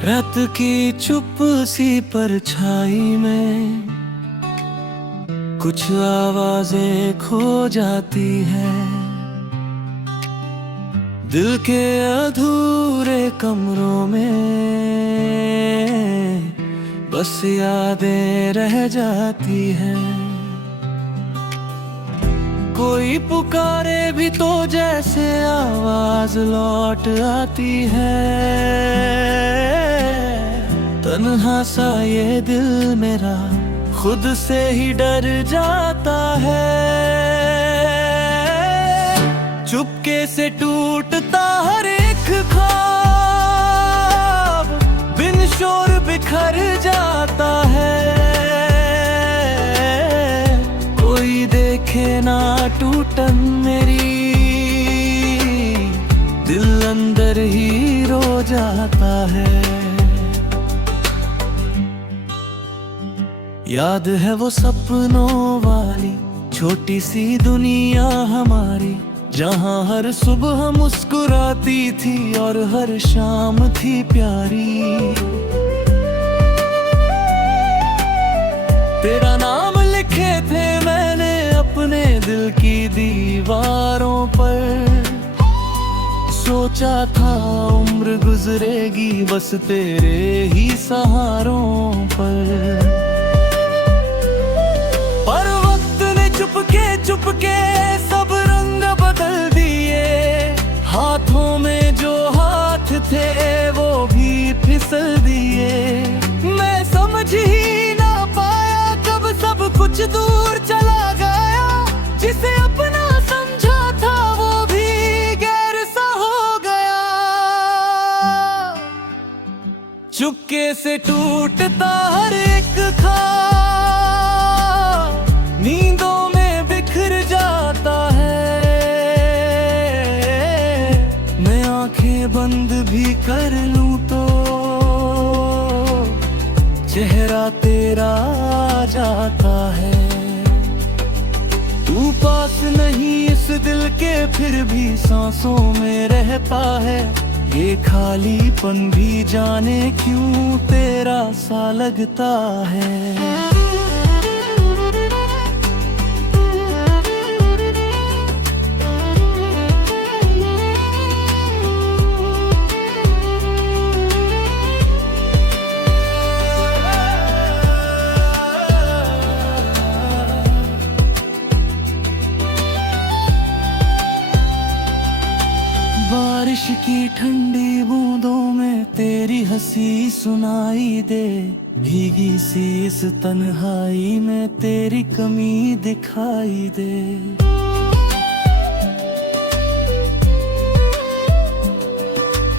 रात की चुप सी परछाई में कुछ आवाजें खो जाती हैं। दिल के अधूरे कमरों में बस यादें रह जाती हैं। कोई पुकारे भी तो जैसे आवाज लौट आती है। तन्हा सा ये दिल मेरा खुद से ही डर जाता है। चुपके से टूटता हर एक ख्वाब बिन शोर बिखर जाता है। कोई देखे ना टूटन मेरी, दिल अंदर ही रो जाता है। याद है वो सपनों वाली छोटी सी दुनिया हमारी, जहाँ हर सुबह मुस्कुराती थी और हर शाम थी प्यारी। तेरा नाम लिखे थे मैंने अपने दिल की दीवारों पर। सोचा था उम्र गुजरेगी बस तेरे ही सहारों पर। चुपके सब रंग बदल दिए, हाथों में जो हाथ थे वो भी फिसल दिए। मैं समझ ही ना पाया कब सब कुछ दूर चला गया। जिसे अपना समझा था वो भी गैर सा हो गया। चुपके से टूटता हर एक ख्वाब नींदों बिखर जाता है। मैं आंखें बंद भी कर लूं तो चेहरा तेरा आ जाता है। तू पास नहीं इस दिल के फिर भी सांसों में रहता है। ये खालीपन भी जाने क्यों तेरा सा लगता है। बारिश की ठंडी बूंदों में तेरी हंसी सुनाई दे। भीगी सी इस तन्हाई में तेरी कमी दिखाई दे।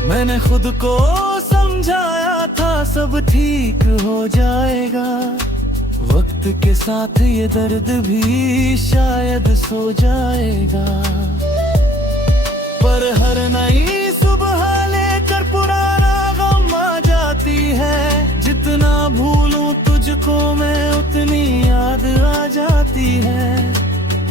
मैंने खुद को समझाया था सब ठीक हो जाएगा। वक्त के साथ ये दर्द भी शायद सो जाएगा। पर हर नई सुबह लेकर पुराना गम आ जाती है। जितना भूलूं तुझको मैं उतनी याद आ जाती है।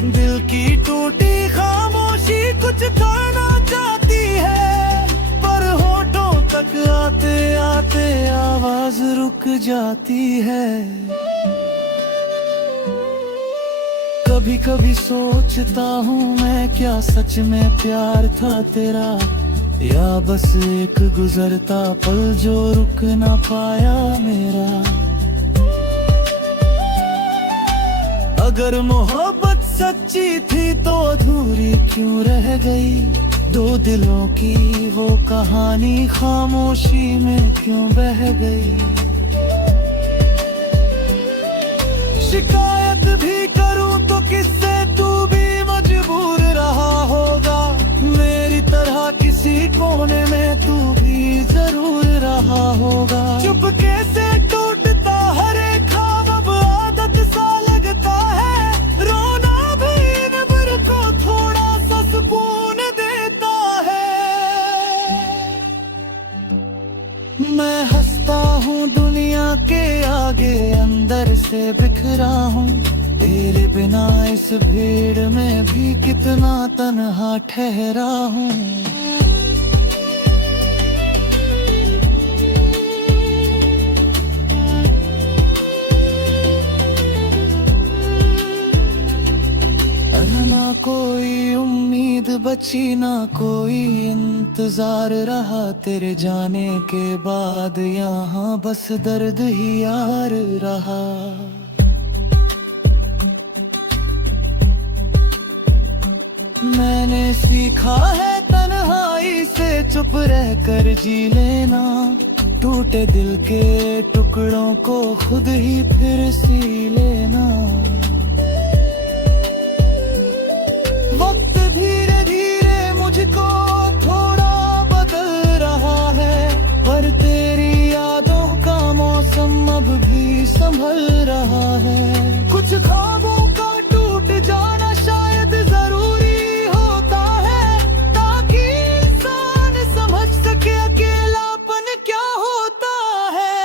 दिल की टूटी खामोशी कुछ कहना चाहती है, पर होठों तक आते आते आवाज रुक जाती है। कभी कभी सोचता हूँ मैं क्या सच में प्यार था तेरा, या बस एक गुजरता पल जो रुक ना पाया मेरा। अगर मोहब्बत सच्ची थी तो अधूरी क्यों रह गई। दो दिलों की वो कहानी खामोशी में क्यों बह गई। शिकायत भी करूं तो किससे तू भी मजबूर रहा होगा। मेरी तरह किसी कोने में तू भी जरूर रहा होगा। चुपके से टूटता हर एक ख्वाब अब आदत सा लगता है। रोना भी नबर को थोड़ा सा सुकून देता है। मैं हंसता हूँ दुनिया के आगे, अंदर से बिखरा हूँ। तेरे बिना इस भीड़ में भी कितना तन्हा ठहरा हूँ। कोई उम्मीद बची ना कोई इंतजार रहा, तेरे जाने के बाद यहाँ बस दर्द ही यार रहा। मैंने सीखा है तन्हाई से चुप रह कर जी लेना, टूटे दिल के टुकड़ों को खुद ही फिर सी लेना। वक्त धीरे धीरे मुझको थोड़ा बदल रहा है, पर तेरी यादों का मौसम अब भी संभल रहा है। कुछ ख्वाबों का टूट जाना शायद जरूरी होता है, ताकि इंसान समझ सके अकेलापन क्या होता है।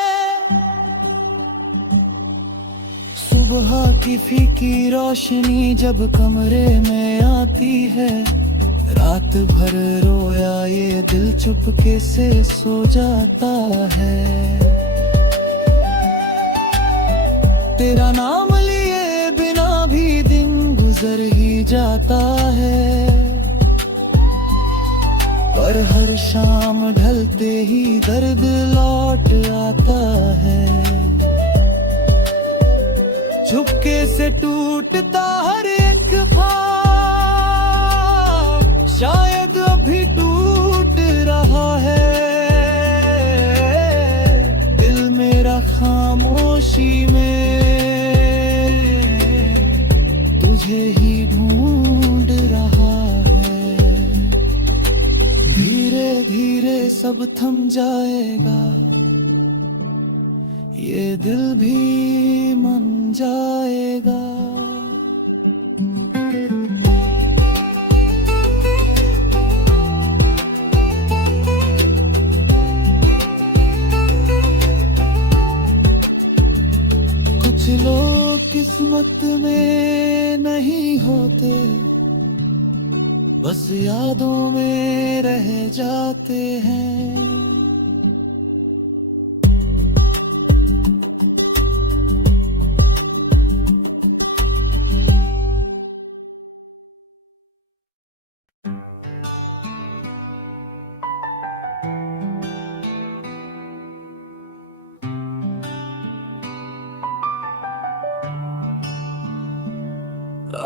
सुबह की फीकी रोशनी जब कमरे में आती है, रात भर रोया ये दिल चुपके से सो जाता है। तेरा नाम लिए बिना भी दिन गुजर ही जाता है, पर हर शाम ढलते ही दर्द लौट आता है। चुपके से टूटता हर एक ख्वाब शायद अभी टूट रहा है। दिल मेरा खामोशी में तुझे ही ढूंढ रहा है। धीरे धीरे सब थम जाएगा, ये दिल भी मन जाएगा। कुछ लोग किस्मत में नहीं होते, बस यादों में रह जाते हैं।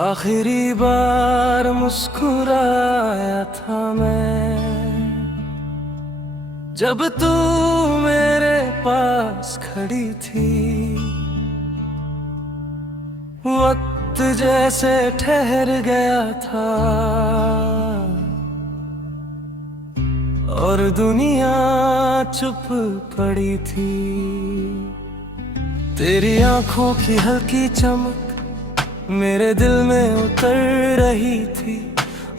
आखिरी बार मुस्कुराया था मैं, जब तू मेरे पास खड़ी थी। वक्त जैसे ठहर गया था और दुनिया चुप पड़ी थी। तेरी आंखों की हल्की चमक मेरे दिल में उतर रही थी,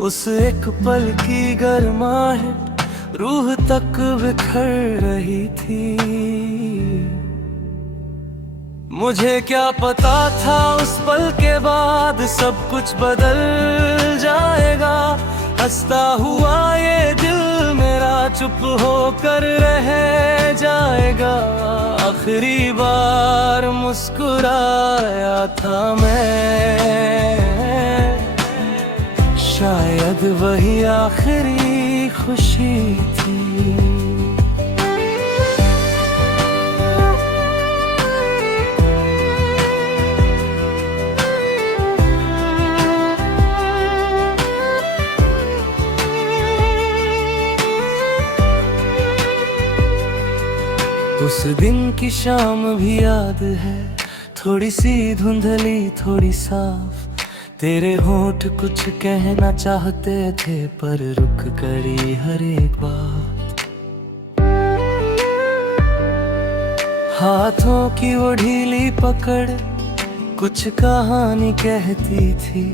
उस एक पल की गर्माहट रूह तक बिखर रही थी। मुझे क्या पता था उस पल के बाद सब कुछ बदल जाएगा। हंसता हुआ ये दिल मेरा चुप होकर रह जाएगा। आखिरी बार मुस्कुराया था मैं, शायद वही आखिरी खुशी थी। उस दिन की शाम भी याद है, थोड़ी सी धुंधली थोड़ी साफ। तेरे होंठ कुछ कहना चाहते थे पर रुक गई हर एक बात। हाथों की वो ढीली पकड़ कुछ कहानी कहती थी,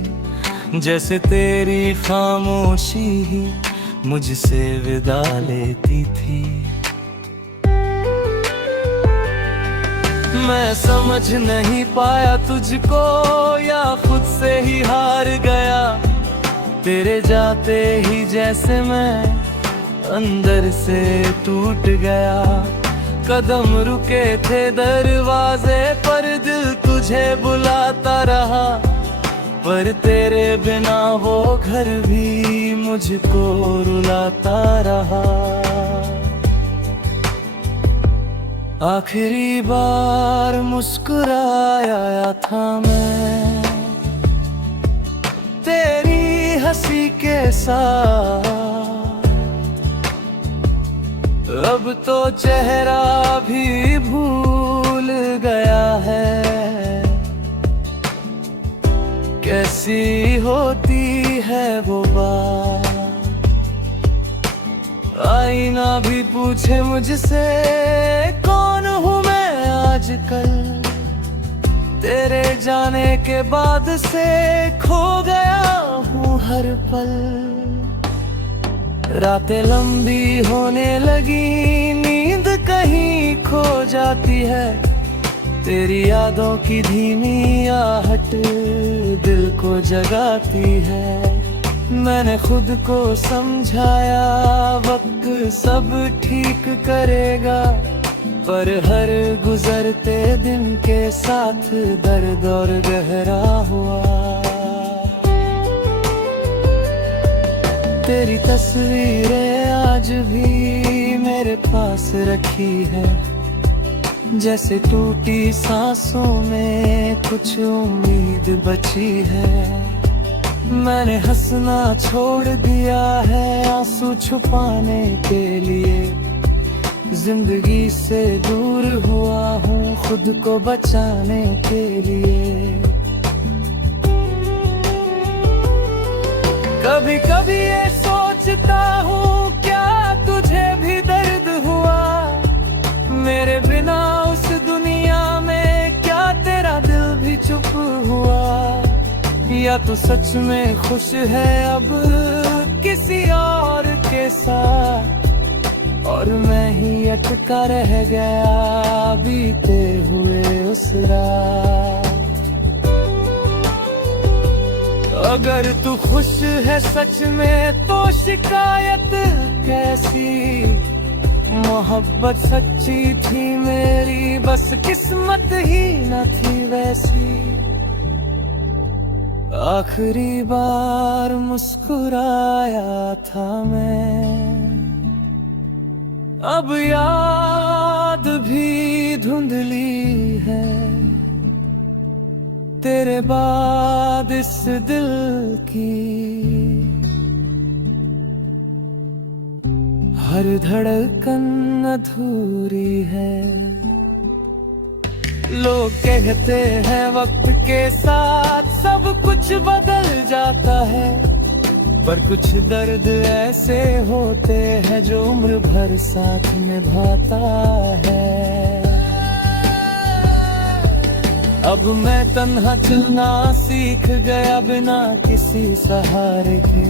जैसे तेरी खामोशी ही मुझसे विदा लेती थी। मैं समझ नहीं पाया तुझको या खुद से ही हार गया। तेरे जाते ही जैसे मैं अंदर से टूट गया। कदम रुके थे दरवाजे पर, दिल तुझे बुलाता रहा। पर तेरे बिना वो घर भी मुझको रुलाता रहा। आखिरी बार मुस्कुराया था मैं तेरी हंसी के साथ, अब तो चेहरा भी भूल गया है। कैसी होती है वो बात, आईना भी पूछे मुझसे कौन हूँ मैं आजकल। तेरे जाने के बाद से खो गया हूँ हर पल। रातें लंबी होने लगी, नींद कहीं खो जाती है। तेरी यादों की धीमी आहट दिल को जगाती है। मैंने खुद को समझाया वक्त सब ठीक करेगा, पर हर गुजरते दिन के साथ दर्द और गहरा हुआ। तेरी तस्वीरें आज भी मेरे पास रखी है, जैसे टूटी सांसों में कुछ उम्मीद बची है। मैंने हंसना छोड़ दिया है आंसू छुपाने के लिए। जिंदगी से दूर हुआ हूँ खुद को बचाने के लिए। कभी कभी ये सोचता हूँ क्या तुझे भी दर्द हुआ मेरे बिना उस दुनिया में, क्या तेरा दिल भी चुप हुआ। या तू सच में खुश है अब किसी और के साथ, और मैं ही अटका रह गया बीते हुए उस रात। अगर तू खुश है सच में तो शिकायत कैसी। मोहब्बत सच्ची थी मेरी, बस किस्मत ही न थी वैसी। आखिरी बार मुस्कुराया था मैं, अब याद भी धुंधली है। तेरे बाद इस दिल की हर धड़कन अधूरी है। लोग कहते हैं वक्त के साथ सब कुछ बदल जाता है, पर कुछ दर्द ऐसे होते हैं जो उम्र भर साथ निभाता है। अब मैं तन्हा चलना सीख गया बिना किसी सहारे के।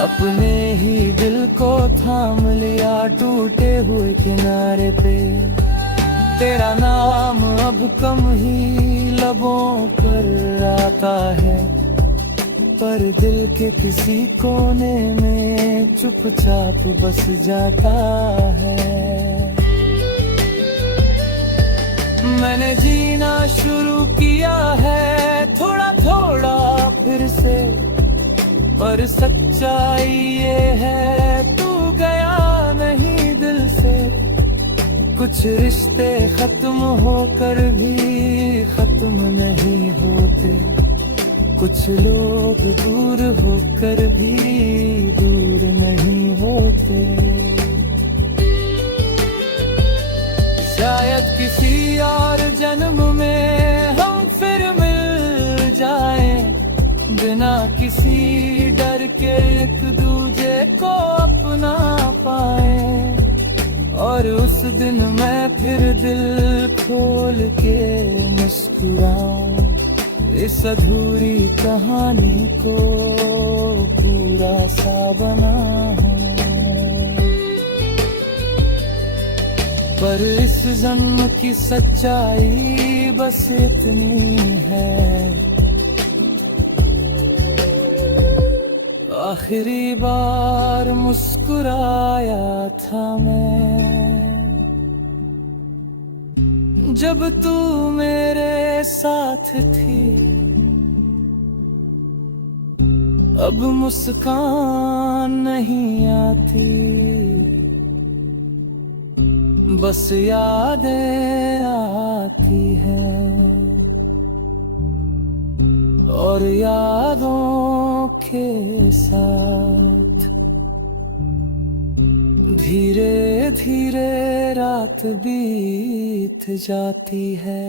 अपने ही दिल को थाम लिया टूटे हुए किनारे पे। तेरा नाम अब कम ही लबों पर आता है, पर दिल के किसी कोने में चुपचाप बस जाता है। मैंने जीना शुरू किया है थोड़ा थोड़ा फिर से, पर सच्चाई ये है तू गया नहीं दिल से। कुछ रिश्ते खत्म होकर भी खत्म नहीं होते, कुछ लोग दूर होकर भी दूर नहीं होते। शायद किसी और जन्म में हम फिर मिल जाएं, बिना किसी डर के एक दूजे को अपना पाएं। और उस दिन मैं फिर दिल खोल के मुस्कुराऊं, इस अधूरी कहानी को पूरा सा बनाऊं। पर इस जन्म की सच्चाई बस इतनी है, आखिरी बार मुस्कुराया था मैं जब तू मेरे साथ थी। अब मुस्कान नहीं आती, बस यादें आती है, और यादों के साथ धीरे धीरे रात बीत जाती है।